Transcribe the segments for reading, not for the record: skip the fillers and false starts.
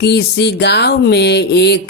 किसी गांव में एक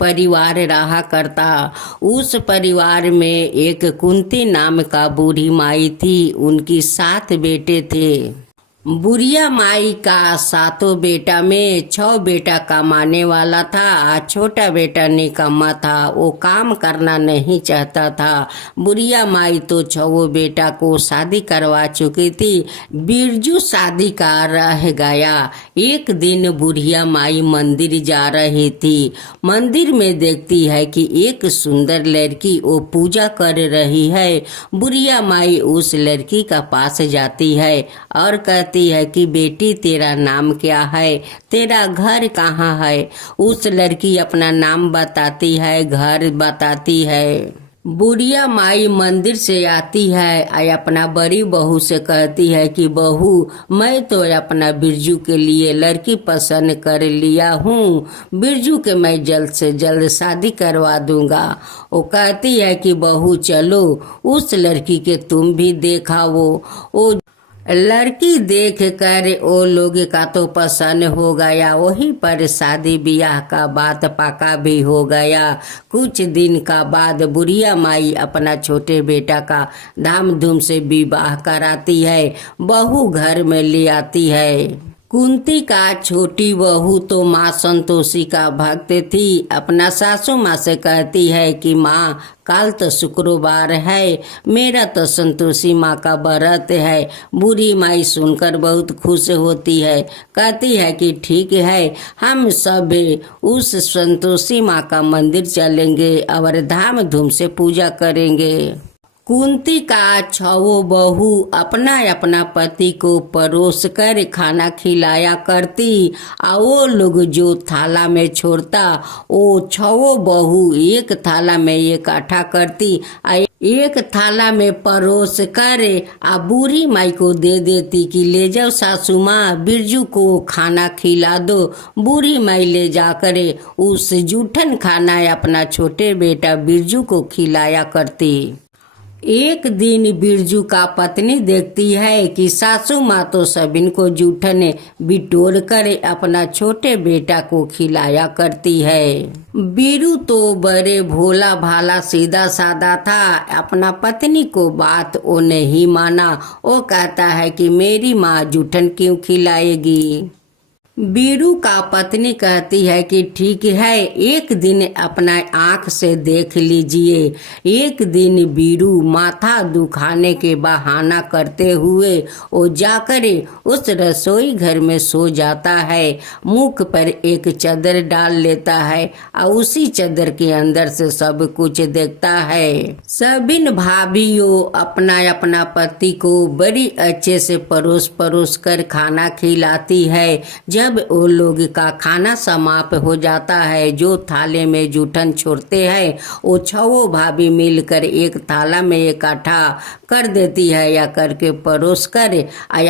परिवार रहा करता। उस परिवार में एक कुंती नाम का बूढ़ी माई थी। उनकी 7 बेटे थे। बुढ़िया माई का 7 बेटा में 6 बेटा कमाने वाला था। छोटा बेटा निकम्मा था, वो काम करना नहीं चाहता था। बुढ़िया माई तो 6 बेटा को शादी करवा चुकी थी। बिरजू शादी का रह गया। एक दिन बुढ़िया माई मंदिर जा रही थी। मंदिर में देखती है कि एक सुंदर लड़की वो पूजा कर रही है। बुढ़िया माई उस लड़की का पास जाती है और कहती है कि बेटी तेरा नाम क्या है, तेरा घर कहाँ है। उस लड़की अपना नाम बताती है, घर बताती है। बुढ़िया माई मंदिर से आती है और अपना बड़ी बहू से कहती है कि बहू, मैं तो अपना बिरजू के लिए लड़की पसंद कर लिया हूँ। बिरजू के मैं जल्द से जल्द शादी करवा दूंगा। वो कहती है कि बहू चलो, उस लड़की के तुम भी देखा वो लड़की देख कर वो लोग का तो पसंद हो गया। वही पर शादी ब्याह का बात पक्का भी हो गया। कुछ दिन का बाद बुढ़िया माई अपना छोटे बेटा का धामधूम से विवाह कराती है। बहू घर में ले आती है। कुंती का छोटी बहू तो माँ संतोषी का भक्त थी। अपना सासू माँ से कहती है कि माँ, कल तो शुक्रवार है, मेरा तो संतोषी माँ का व्रत है। बूढ़ी माई सुनकर बहुत खुश होती है। कहती है कि ठीक है, हम सब उस संतोषी माँ का मंदिर चलेंगे और धामधूम से पूजा करेंगे। कुंती का 6 बहू अपना अपना पति को परोस कर खाना खिलाया करती। और वो लोग जो थाला में छोड़ता, वो 6 बहू एक थाला में इकट्ठा करती। एक थाला में परोस कर बूढ़ी माई को दे देती कि ले जाओ सासू माँ, बिरजू को खाना खिला दो। बूढ़ी माई ले जाकर उस जूठन खाना अपना छोटे बेटा बिरजू को खिलाया करती। एक दिन बिरजू का पत्नी देखती है कि सासू माँ तो सबिन को जूठन बिटोर कर अपना छोटे बेटा को खिलाया करती है। बीरू तो बड़े भोला भाला सीधा साधा था। अपना पत्नी को बात वो नहीं माना। वो कहता है कि मेरी माँ जूठन क्यों खिलाएगी। बीरू का पत्नी कहती है कि ठीक है, एक दिन अपना आँख से देख लीजिए। एक दिन बीरू माथा दुखाने के बहाना करते हुए वो जाकर उस रसोई घर में सो जाता है। मुख पर एक चादर डाल लेता है और उसी चादर के अंदर से सब कुछ देखता है। सबिन भाभीओ अपना अपना पति को बड़ी अच्छे से परोस परोस कर खाना खिलाती है। जब वो लोग का खाना समाप्त हो जाता है, जो थाले में जूठन छोड़ते हैं, वो 6 भाभी मिलकर एक थाला में इकट्ठा कर देती है या करके परोस कर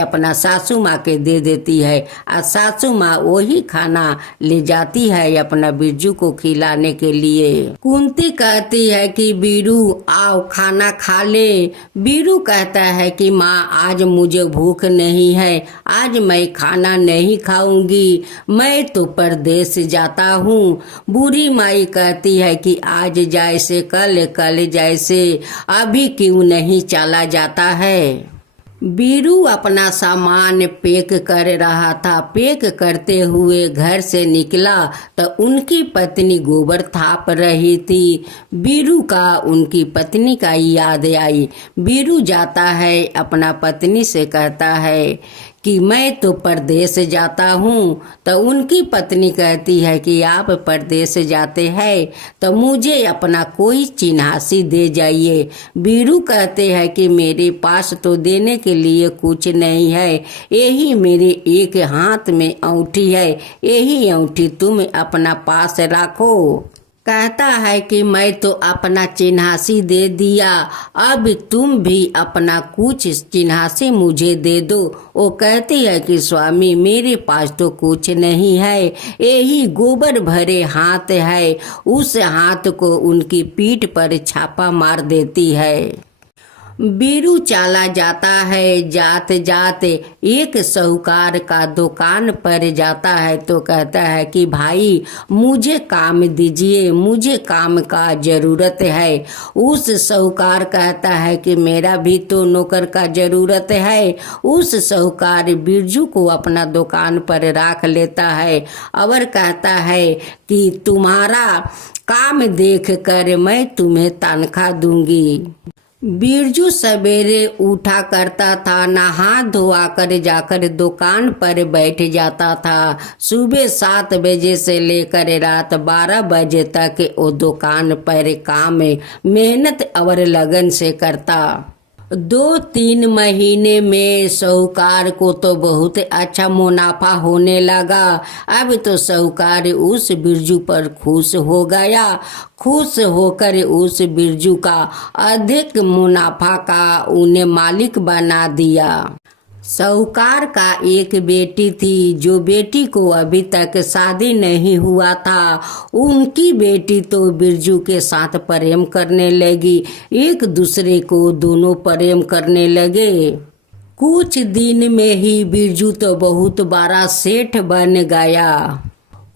अपना सासू माँ के दे देती है। और सासू माँ वही खाना ले जाती है अपना बिरजू को खिलाने के लिए। कुंती कहती है कि बीरू आओ खाना खा ले। बीरू कहता है कि माँ, आज मुझे भूख नहीं है, आज मैं खाना नहीं खाऊंगी, मैं तो परदेश जाता हूँ। बूढ़ी माई कहती है कि आज जैसे कल, कल जैसे अभी क्यों नहीं चला जाता है। बीरू अपना सामान पैक कर रहा था। पैक करते हुए घर से निकला तो उनकी पत्नी गोबर थाप रही थी। बीरू का उनकी पत्नी का याद आई। बीरू जाता है, अपना पत्नी से कहता है कि मैं तो परदेश जाता हूँ। तो उनकी पत्नी कहती है कि आप परदेश जाते हैं तो मुझे अपना कोई चिन्हासी दे जाइए। बीरू कहते हैं कि मेरे पास तो देने के लिए कुछ नहीं है, यही मेरे एक हाथ में अंगूठी है, यही अंगूठी तुम अपना पास रखो। कहता है कि मैं तो अपना चिन्हासी दे दिया, अब तुम भी अपना कुछ चिन्हासी मुझे दे दो। वो कहती है कि स्वामी, मेरे पास तो कुछ नहीं है, यही गोबर भरे हाथ है। उस हाथ को उनकी पीठ पर छापा मार देती है। बीरू चला जाता है। जाते जाते एक साहूकार का दुकान पर जाता है तो कहता है कि भाई मुझे काम दीजिए, मुझे काम का जरूरत है। उस साहूकार कहता है कि मेरा भी तो नौकर का जरूरत है। उस साहूकार बिरजू को अपना दुकान पर रख लेता है और कहता है कि तुम्हारा काम देख कर मैं तुम्हें तनख्वाह दूंगी। बिरजू सवेरे उठा करता था, नहा धोआ कर जाकर दुकान पर बैठ जाता था। सुबह 7 बजे से लेकर रात 12 बजे तक वो दुकान पर काम मेहनत और लगन से करता। 2-3 महीने में साहूकार को तो बहुत अच्छा मुनाफा होने लगा। अब तो साहूकार उस बिरजू पर खुश हो गया। खुश होकर उस बिरजू का अधिक मुनाफा का उन्हें मालिक बना दिया। साहूकार का एक बेटी थी, जो बेटी को अभी तक शादी नहीं हुआ था। उनकी बेटी तो बिरजू के साथ प्रेम करने लगी। एक दूसरे को दोनों प्रेम करने लगे। कुछ दिन में ही बिरजू तो बहुत बड़ा सेठ बन गया।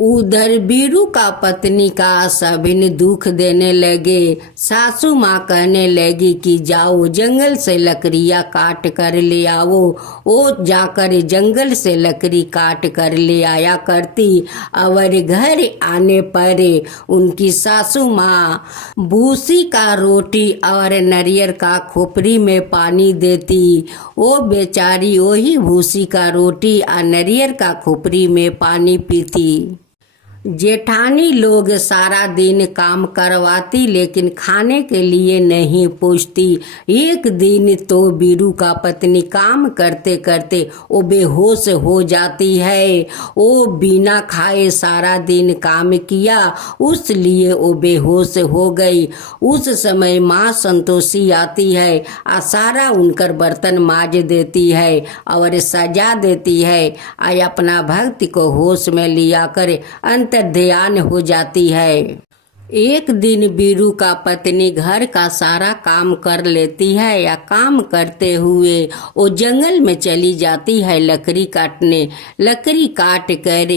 उधर बीरू का पत्नी का सभी दुख देने लगे। सासू माँ कहने लगी कि जाओ जंगल से लकड़ियाँ काट कर ले आओ। वो जाकर जंगल से लकड़ी काट कर ले आया करती और घर आने पर उनकी सासू माँ भूसी का रोटी और नारियल का खोपड़ी में पानी देती। वो बेचारी वही भूसी का रोटी और नारियल का खोपड़ी में पानी पीती। जेठानी लोग सारा दिन काम करवाती लेकिन खाने के लिए नहीं पूछती। एक दिन तो बीरू का पत्नी काम करते करते वो बेहोश हो जाती है। वो बिना खाए सारा दिन काम किया, उस लिए वो बेहोश हो गई। उस समय माँ संतोषी आती है और सारा उनकर बर्तन माज देती है और सजा देती है और अपना भक्ति को होश में लिया कर अंत ध्यान हो जाती है। एक दिन बीरू का पत्नी घर का सारा काम कर लेती है या काम करते हुए वो जंगल में चली जाती है लकड़ी काटने। लकड़ी काट कर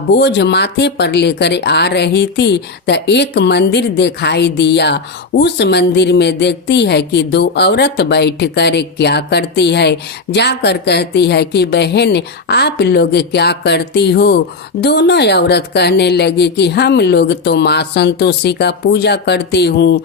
बोझ माथे पर लेकर आ रही थी तो एक मंदिर दिखाई दिया। उस मंदिर में देखती है कि 2 औरत बैठ कर क्या करती है। जाकर कहती है कि बहन आप लोग क्या करती हो। दोनों औरत कहने लगी कि हम लोग तो माँ संतोषी का पूजा करती हूँ।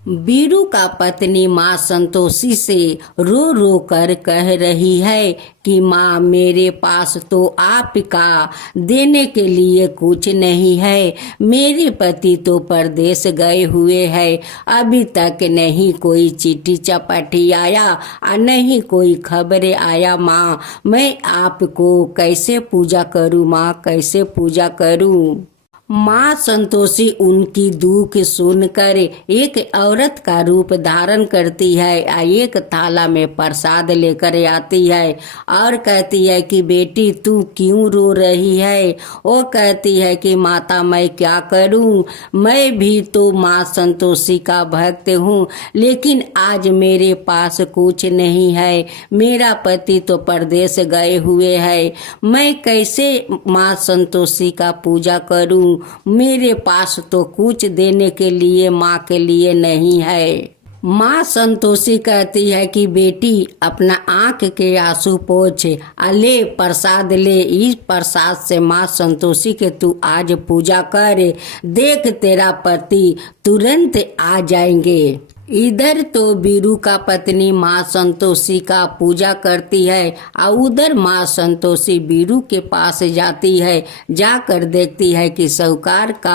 बीरू का पत्नी माँ संतोषी से रो रो कर कह रही है कि माँ मेरे पास तो आपका देने के लिए कुछ नहीं है। मेरे पति तो परदेश गए हुए हैं, अभी तक नहीं कोई चिट्ठी चपाटी आया और नहीं कोई खबर आया। माँ मैं आपको कैसे पूजा करूँ, माँ कैसे पूजा करूँ। माँ संतोषी उनकी दुख सुनकर एक औरत का रूप धारण करती है और एक थाला में प्रसाद लेकर आती है और कहती है कि बेटी तू क्यों रो रही है। वो कहती है कि माता मैं क्या करूं, मैं भी तो माँ संतोषी का भक्त हूँ, लेकिन आज मेरे पास कुछ नहीं है। मेरा पति तो परदेश गए हुए है, मैं कैसे माँ संतोषी का पूजा करूं। मेरे पास तो कुछ देने के लिए माँ के लिए नहीं है। माँ संतोषी कहती है कि बेटी अपना आंख के आंसू पोंछ, ले प्रसाद ले। इस प्रसाद से माँ संतोषी के तू आज पूजा कर, देख तेरा पति तुरंत आ जाएंगे। इधर तो बीरू का पत्नी माँ संतोषी का पूजा करती है और उधर माँ संतोषी बीरू के पास जाती है। जाकर देखती है कि साहूकार का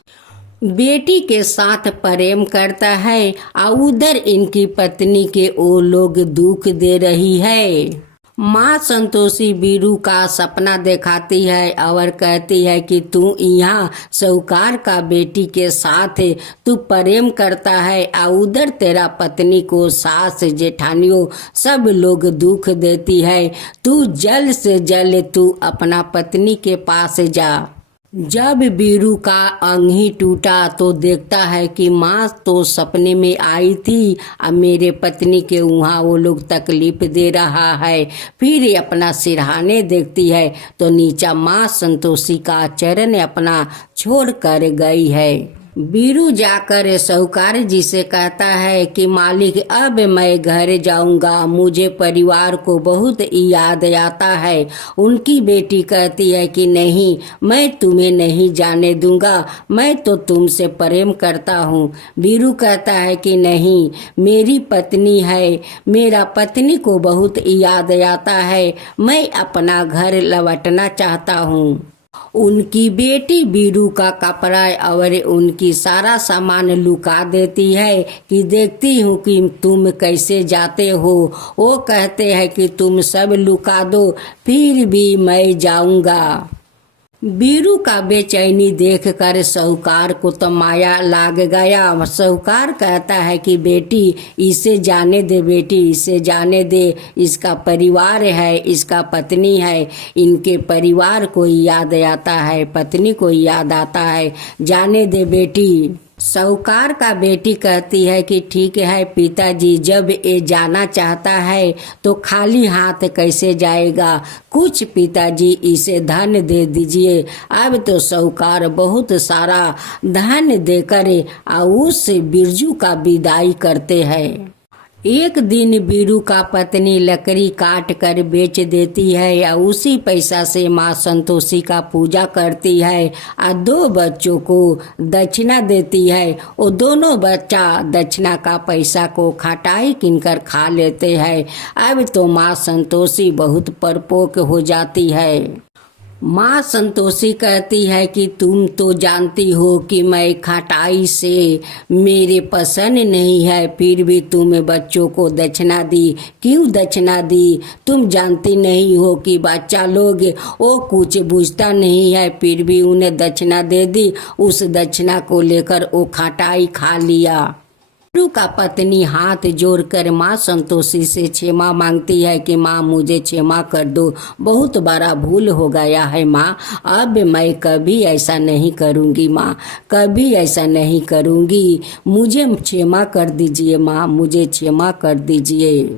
बेटी के साथ प्रेम करता है और उधर इनकी पत्नी के वो लोग दुख दे रही है। माँ संतोषी बीरू का सपना दिखाती है और कहती है कि तू यहाँ साहूकार का बेटी के साथ तू प्रेम करता है और उधर तेरा पत्नी को सास जेठानियों सब लोग दुख देती है। तू जल्द से जल्द तू अपना पत्नी के पास जा। जब बीरू का अंग ही टूटा तो देखता है कि माँ तो सपने में आई थी, अब मेरे पत्नी के वहाँ वो लोग तकलीफ दे रहा है। फिर ये अपना सिरहाने देखती है तो नीचा माँ संतोषी का चरण अपना छोड़ कर गई है। बीरू जाकर साहूकार जी से कहता है कि मालिक अब मैं घर जाऊंगा, मुझे परिवार को बहुत याद आता है। उनकी बेटी कहती है कि नहीं, मैं तुम्हें नहीं जाने दूंगा, मैं तो तुमसे प्रेम करता हूँ। बीरू कहता है कि नहीं, मेरी पत्नी है, मेरा पत्नी को बहुत याद आता है, मैं अपना घर लौटना चाहता हूँ। उनकी बेटी बीरू का कपड़ा और उनकी सारा सामान लुका देती है कि देखती हूँ कि तुम कैसे जाते हो। वो कहते हैं कि तुम सब लुका दो, फिर भी मैं जाऊंगा। बीरू का बेचैनी देखकर साहूकार को तो माया लाग गया। साहूकार कहता है कि बेटी इसे जाने दे, बेटी इसे जाने दे, इसका परिवार है, इसका पत्नी है, इनके परिवार को याद आता है, पत्नी को याद आता है, जाने दे बेटी। साहूकार का बेटी कहती है कि ठीक है पिताजी, जब ये जाना चाहता है तो खाली हाथ कैसे जाएगा, कुछ पिताजी इसे धन दे दीजिए। अब तो साहूकार बहुत सारा धन देकर उस बिरजू का विदाई करते हैं। एक दिन बीरू का पत्नी लकड़ी काट कर बेच देती है या उसी पैसा से माँ संतोषी का पूजा करती है और 2 बच्चों को दक्षिणा देती है। वो दोनों बच्चा दक्षिणा का पैसा को खटाई किनकर खा लेते हैं। अब तो माँ संतोषी बहुत परपोक हो जाती है। माँ संतोषी कहती है कि तुम तो जानती हो कि मैं खटाई से मेरे पसंद नहीं है, फिर भी तुम बच्चों को दक्षिणा दी। क्यों दक्षिणा दी? तुम जानती नहीं हो कि बच्चा लोग वो कुछ बुझता नहीं है, फिर भी उन्हें दक्षिणा दे दी। उस दक्षिणा को लेकर वो खटाई खा लिया। बीरू का पत्नी हाथ जोड़कर माँ संतोषी से क्षमा मांगती है कि माँ मुझे क्षमा कर दो, बहुत बड़ा भूल हो गया है माँ, अब मैं कभी ऐसा नहीं करूँगी माँ, कभी ऐसा नहीं करूँगी, मुझे क्षमा कर दीजिए माँ, मुझे क्षमा कर दीजिए।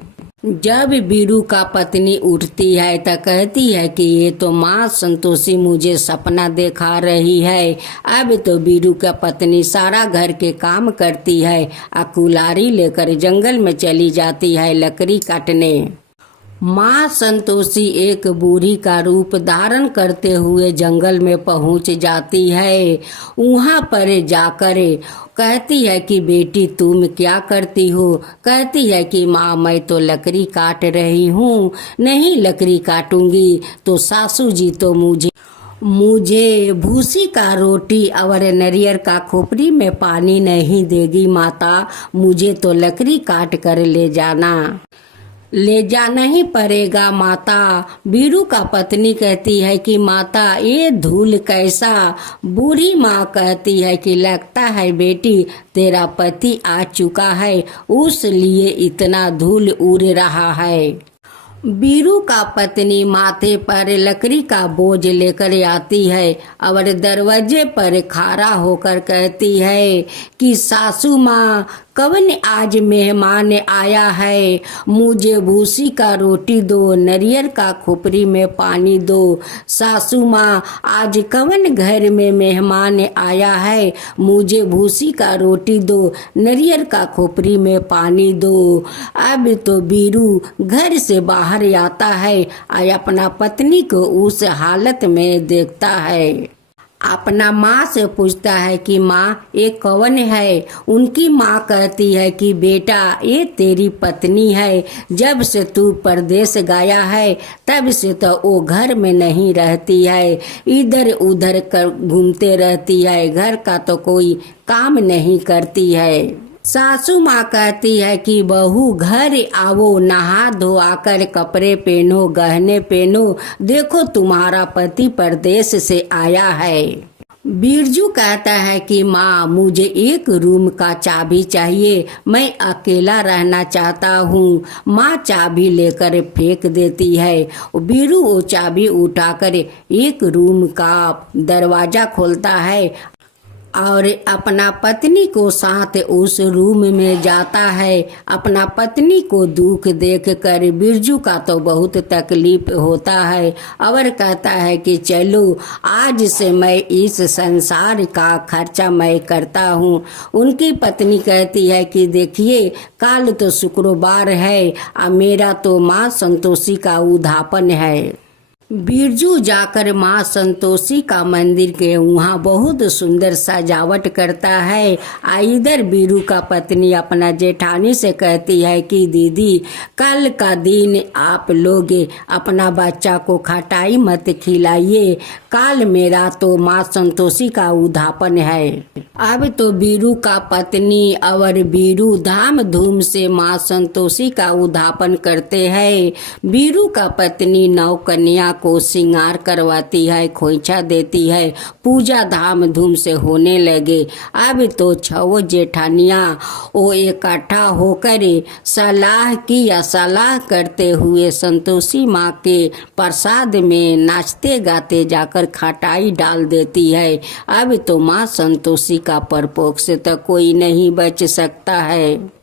जब बीरू का पत्नी उठती है तो कहती है कि ये तो माँ संतोषी मुझे सपना दिखा रही है। अब तो बीरू का पत्नी सारा घर के काम करती है, कुल्हाड़ी लेकर जंगल में चली जाती है लकड़ी काटने। माँ संतोषी एक बूढ़ी का रूप धारण करते हुए जंगल में पहुंच जाती है। वहां पर जाकर कहती है कि बेटी तुम क्या करती हो? कहती है कि माँ मैं तो लकड़ी काट रही हूँ। नहीं लकड़ी काटूंगी तो सासू जी तो मुझे भूसी का रोटी और नारियल का खोपड़ी में पानी नहीं देगी माता, मुझे तो लकड़ी काट कर ले जाना ही पड़ेगा माता। बीरू का पत्नी कहती है कि माता ये धूल कैसा? बूढ़ी माँ कहती है कि लगता है बेटी तेरा पति आ चुका है, उस लिए इतना धूल उड़ रहा है। बीरू का पत्नी माथे पर लकड़ी का बोझ लेकर आती है और दरवाजे पर खड़ा होकर कहती है कि सासू माँ कवन आज मेहमान आया है, मुझे भूसी का रोटी दो, नारियल का खोपड़ी में पानी दो। सासू माँ आज कवन घर में मेहमान आया है, मुझे भूसी का रोटी दो, नारियल का खोपड़ी में पानी दो। अब तो बीरू घर से बाहर आता है और अपना पत्नी को उस हालत में देखता है। अपना माँ से पूछता है कि माँ ये कौन है? उनकी माँ कहती है कि बेटा ये तेरी पत्नी है, जब से तू परदेश गया है तब से तो वो घर में नहीं रहती है, इधर उधर कर घूमते रहती है, घर का तो कोई काम नहीं करती है। सासू माँ कहती है कि बहू घर आओ, नहा धो आकर कपड़े पहनो, गहने पहनो, देखो तुम्हारा पति परदेश से आया है। बिरजू कहता है कि माँ मुझे एक रूम का चाबी चाहिए, मैं अकेला रहना चाहता हूँ। माँ चाबी लेकर फेंक देती है। बीरू वो चाबी उठाकर एक रूम का दरवाजा खोलता है और अपना पत्नी को साथ उस रूम में जाता है। अपना पत्नी को दुख देखकर बिरजू का तो बहुत तकलीफ होता है और कहता है कि चलो आज से मैं इस संसार का खर्चा मैं करता हूँ। उनकी पत्नी कहती है कि देखिए कल तो शुक्रवार है और मेरा तो माँ संतोषी का उद्यापन है। बिरजू जाकर माँ संतोषी का मंदिर के वहाँ बहुत सुंदर सजावट करता है। इधर बीरू का पत्नी अपना जेठानी से कहती है कि दीदी कल का दिन आप लोग अपना बच्चा को खटाई मत खिलाइए, कल मेरा तो माँ संतोषी का उद्यापन है। अब तो बीरू का पत्नी और बीरू धाम धूम से माँ संतोषी का उद्यापन करते हैं। बीरू का पत्नी नौ कन्या को श्रृंगार करवाती है, खोइछा देती है, पूजा धाम धूम से होने लगे। अब तो छो जेठानियां वो इकट्ठा होकर सलाह करते हुए संतोषी माँ के प्रसाद में नाचते गाते जाकर खटाई डाल देती है। अब तो माँ संतोषी का परपोख से तो कोई नहीं बच सकता है।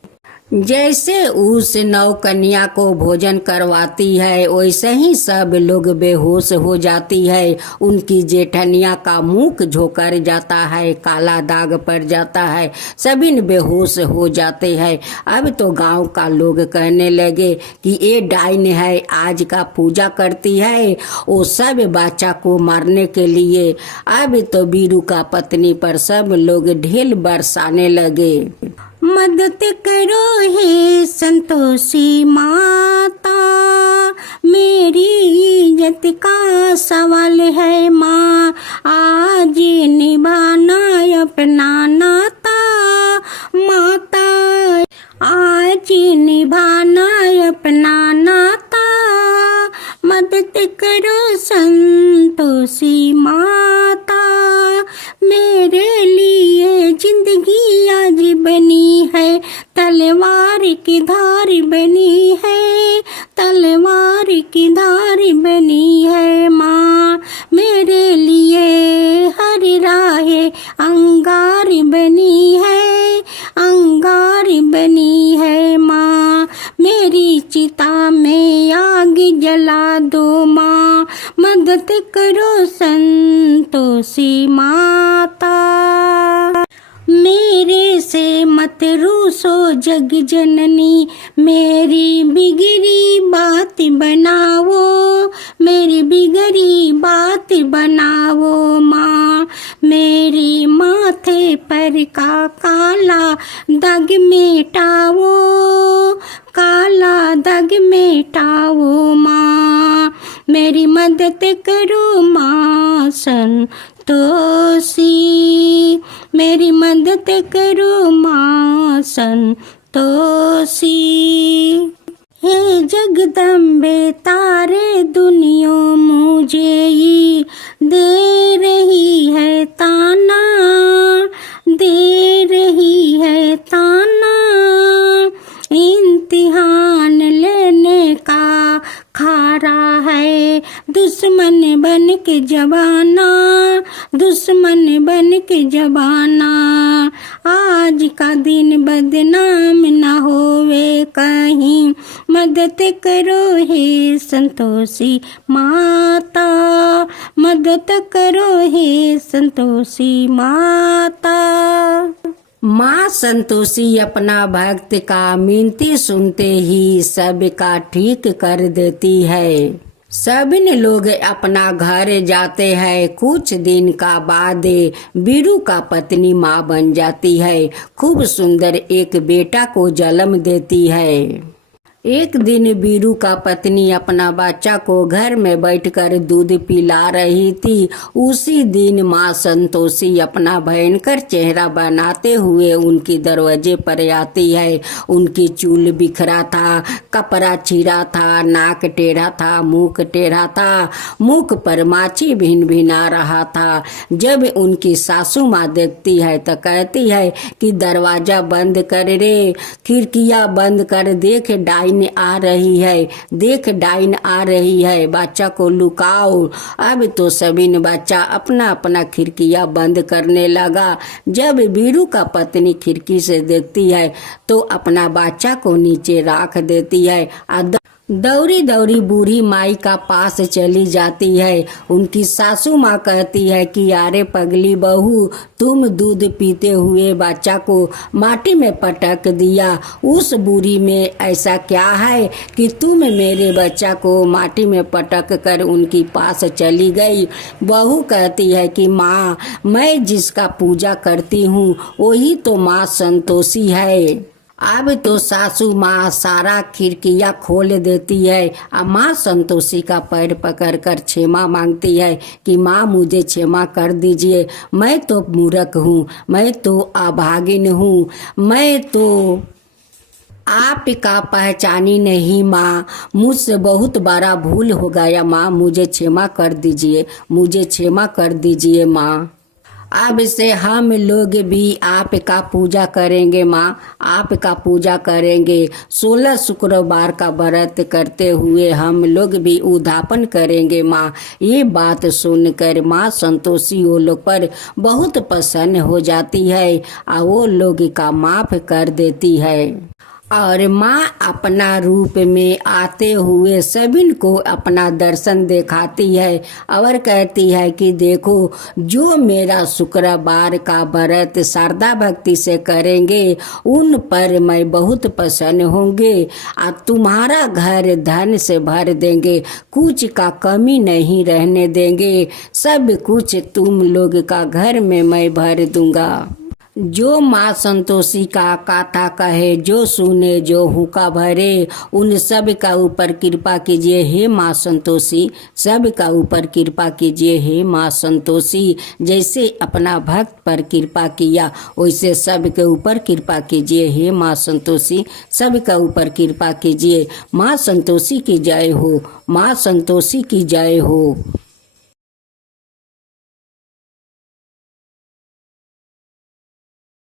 जैसे उस नौ कन्या को भोजन करवाती है वैसे ही सब लोग बेहोश हो जाती है। उनकी जेठनिया का मुख झोंकर जाता है, काला दाग पड़ जाता है, सभी बेहोश हो जाते हैं। अब तो गांव का लोग कहने लगे कि ये डाइन है, आज का पूजा करती है वो सब बच्चा को मारने के लिए। अब तो बीरू का पत्नी पर सब लोग ढेल बरसाने लगे। मदद करो हे संतोषी माता, मेरी इज्जत का सवाल है माँ, आज निभाना अपना नाता माता, आज निभाना अपना नाता, मदद करो संतोषी माता, मेरे लिए जिंदगी आज बनी है, तलवार की धार बनी है, तलवार की धार बनी है माँ, मेरे लिए हर राह अंगार बनी है, अंगार बनी है माँ, मेरी चिता में आग जला दो माँ, मदद करो संतोषी माता, मेरे से मत रूसो जग जननी, मेरी बिगड़ी बात बनाओ, मेरी बिगड़ी बात बनाओ माँ, मेरी माथे पर का काला दाग मिटाओ, काला दाग मिटाओ माँ, मेरी मदद करो माँ संतोषी, मेरी मदद करो माँ संतोषी। हे जगदम्बे तारे दुनिया मुझे ही दे रही है ताना, दे रही है ताना, इम्तिहान लेने का खारा है, दुश्मन बन के जबाना, दुश्मन बन के जबाना, आज का दिन बदनाम न होवे कहीं, मदद करो हे संतोषी माता, मदद करो हे संतोषी माता। माँ संतोषी अपना भक्त का मिनती सुनते ही सबका ठीक कर देती है। सभी लोग अपना घर जाते हैं। कुछ दिन का बाद बीरू का पत्नी माँ बन जाती है। खूब सुंदर एक बेटा को जन्म देती है। एक दिन बीरू का पत्नी अपना बच्चा को घर में बैठकर दूध पिला रही थी। उसी दिन माँ संतोषी अपना भयंकर चेहरा बनाते हुए उनकी दरवाजे पर आती है। उनकी चूल बिखरा था, कपड़ा चीरा था, नाक टेढ़ा था, मुख टेढ़ा था, मुख पर माछी भिन भिना रहा था। जब उनकी सासू माँ देखती है तो कहती है कि दरवाजा बंद कर रे, खिड़कियाँ बंद कर, देख डाइन आ रही है, देख डाइन आ रही है, बच्चा को लुकाओ। अब तो सभी ने बच्चा अपना अपना खिड़कियां बंद करने लगा। जब बीरू का पत्नी खिड़की से देखती है तो अपना बच्चा को नीचे रख देती है। दौड़ी दौड़ी बूढ़ी माई का पास चली जाती है। उनकी सासू माँ कहती है कि अरे पगली बहू, तुम दूध पीते हुए बच्चा को माटी में पटक दिया। उस बूढ़ी में ऐसा क्या है कि तुम मेरे बच्चा को माटी में पटक कर उनकी पास चली गई। बहू कहती है कि माँ, मैं जिसका पूजा करती हूँ वही तो माँ संतोषी है। अब तो सासू माँ सारा खिड़कियाँ खोल देती है। अब माँ संतोषी का पैर पकड़कर क्षमा मांगती है कि माँ मुझे क्षमा कर दीजिए, मैं तो मूर्ख हूँ, मैं तो अभागिन हूँ, मैं तो आपका पहचानी नहीं माँ, मुझसे बहुत बड़ा भूल हो गया माँ, मुझे क्षमा कर दीजिए, मुझे क्षमा कर दीजिए माँ। अब से हम लोग भी आपका पूजा करेंगे माँ, आपका पूजा करेंगे। 16 शुक्रवार का व्रत करते हुए हम लोग भी उद्यापन करेंगे माँ। ये बात सुनकर माँ संतोषी वो लोग पर बहुत प्रसन्न हो जाती है और वो लोग का माफ कर देती है। और माँ अपना रूप में आते हुए सभी को अपना दर्शन दिखाती है और कहती है कि देखो, जो मेरा शुक्रवार का व्रत श्रद्धा भक्ति से करेंगे उन पर मैं बहुत प्रसन्न होंगे और तुम्हारा घर धन से भर देंगे, कुछ का कमी नहीं रहने देंगे, सब कुछ तुम लोग का घर में मैं भर दूंगा। जो माँ संतोषी का कथा कहे, जो सुने, जो हुक्का भरे, उन सब का ऊपर कृपा कीजिए हे माँ संतोषी, सब का ऊपर कृपा कीजिए हे माँ संतोषी। जैसे अपना भक्त पर कृपा किया वैसे सब के ऊपर कृपा कीजिए हे माँ संतोषी, सब का ऊपर कृपा कीजिए। माँ संतोषी की जय हो, माँ संतोषी की जय हो।